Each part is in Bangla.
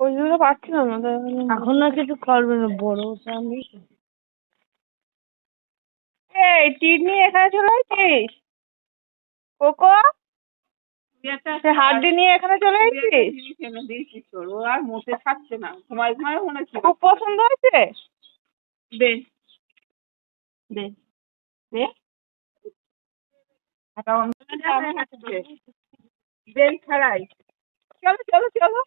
ওই জন্য পাচ্ছিলাম না তাই ভাবলাম এখন না কিছু করবে না বড় আমি। এই টিডনি এখানে চলে এসেছিস? কোকো? সে হাড্ডি নিয়ে এখানে চলে তোর ও আর মোটে খাচ্ছে না ঘুমায় ঘুমায় মনে হচ্ছে। খুব পছন্দ হয়েছে? দে দে দে। বেল ছাড়াই চলো চলো চলো।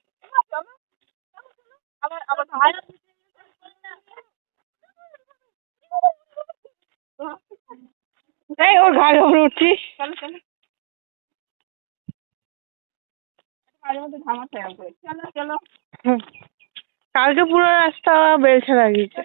এই ওর ঘাড়ে ওপরে উঠছি। চলো চলো। কালকে পুরো রাস্তা বেলছে লাগিয়েছে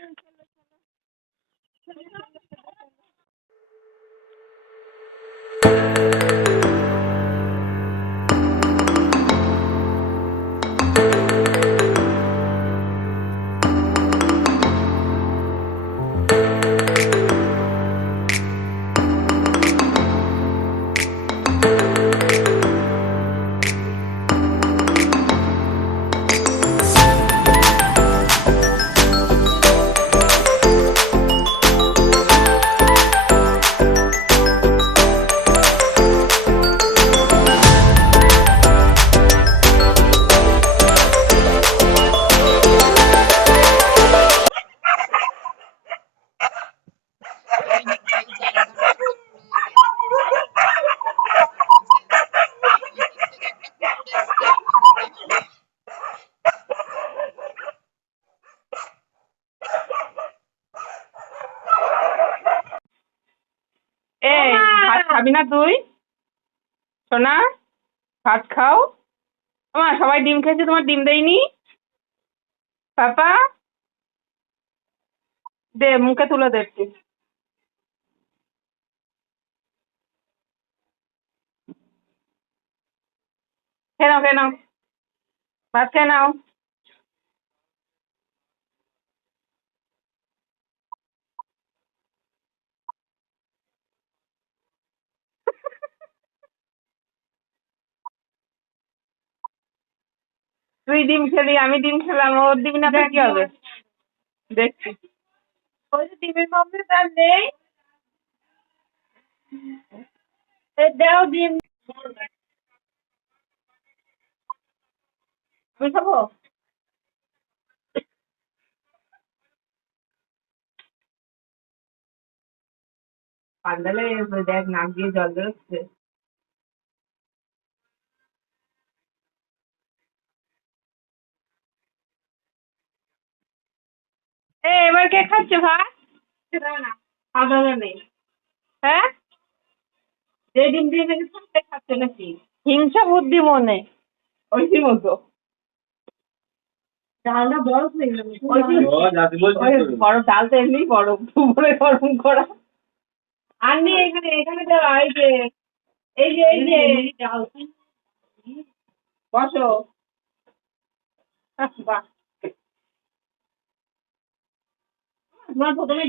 খাবি না তুই? সোনা, ভাত খাও। মা, সবাই ডিম খেয়েছে, তোমার ডিম দেয়নি? পাপা? দে, মুখে তুলে দে একটু। খেয়ে নাও খেয়ে নাও। ভাত খেয়ে নাও। তুই ডিম খেলি আমি ডিম খেলাম ওর ডিম না কি হবে? দেখছি। ওই যে ডিমের মধ্যে তার নেই। দাও ডিম। আমি খাব? পান্ডালে দেখ নাক দিয়ে জল বেরোচ্ছে। এ এবার কে খাচ্ছে ভাত? নেই। হ্যাঁ? যে ডিম দিয়ে রেখেছে খাচ্ছে নাকি? হিংসা বুদ্ধি মনে। ওই কি মতো। ডালটা বরফ গেল? ওই কি ওই বড় ডাল তো এমনি বরফ দুপুরে গরম করা। আর নেই এখানে এখানে এই যে এই যে এই যে বসো। বাহ। তোমার প্রথমে